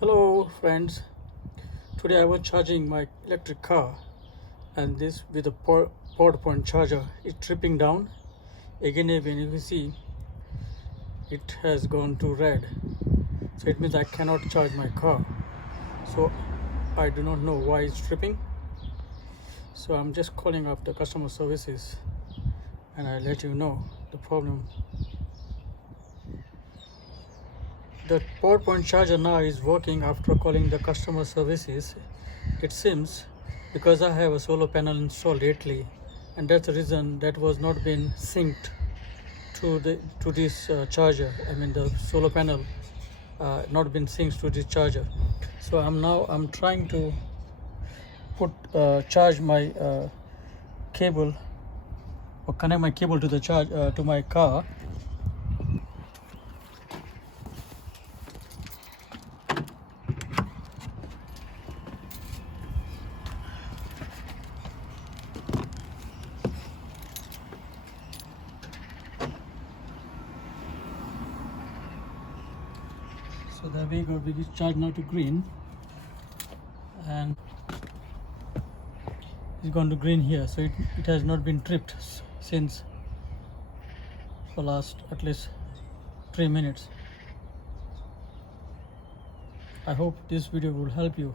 Hello friends, today I was charging my electric car and this with a power point charger is tripping down. Again when you see it has gone to red, so it means I cannot charge my car. So I do not know why it's tripping. So I'm just calling up the customer services and I'll let you know the problem. The PowerPoint charger now is working after calling the customer services. It seems because I have a solar panel installed lately, and that's the reason that was not been synced to this charger. I mean the solar panel not been synced to this charger. So I'm trying to put charge my cable or connect my cable to the charge to my car. So there we go, we charge now to green and it's gone to green here, so it has not been tripped since for last at least 3 minutes. I hope this video will help you.